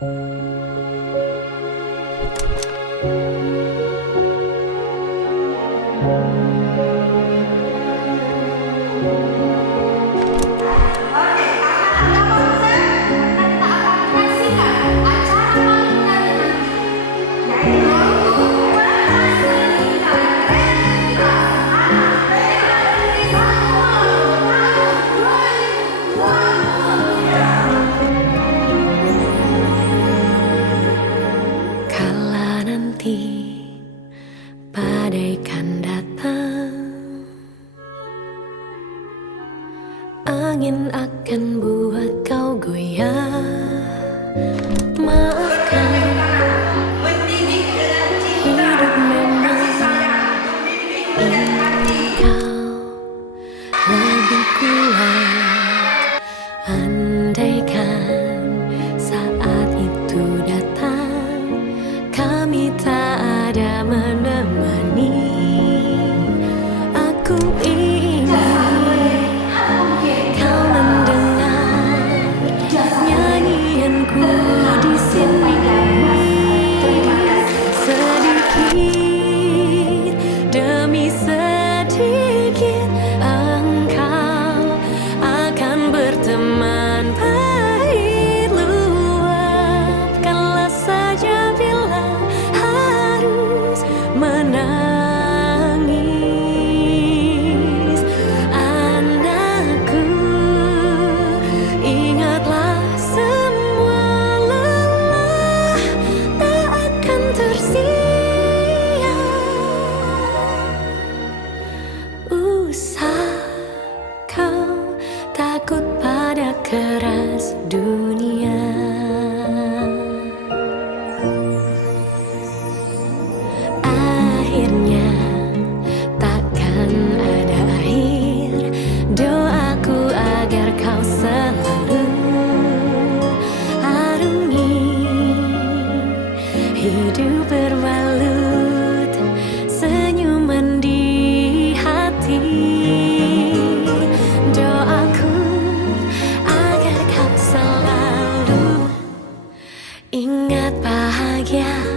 Kala nanti badai kan datang, angin akan buat kau goyah. Maafkan, hidup memang ingin kau lebih kuat. Andaikan saat itu datang, kami tak ada menemani. Aku ingin kau mendengar nyanyianku di sini. Sedikit demi sedikit engkau akan berteman pahit luapkanlah saja bila harus menangis. Anakku, ingatlah semua lelah tak akan tersia. Usah kau takut pada keras dunia. Akhirnya takkan ada akhir. Doaku agar kau selalu arungi hidup berbalut senyuman di hati. Doaku agar kau selalu ingat bahagia.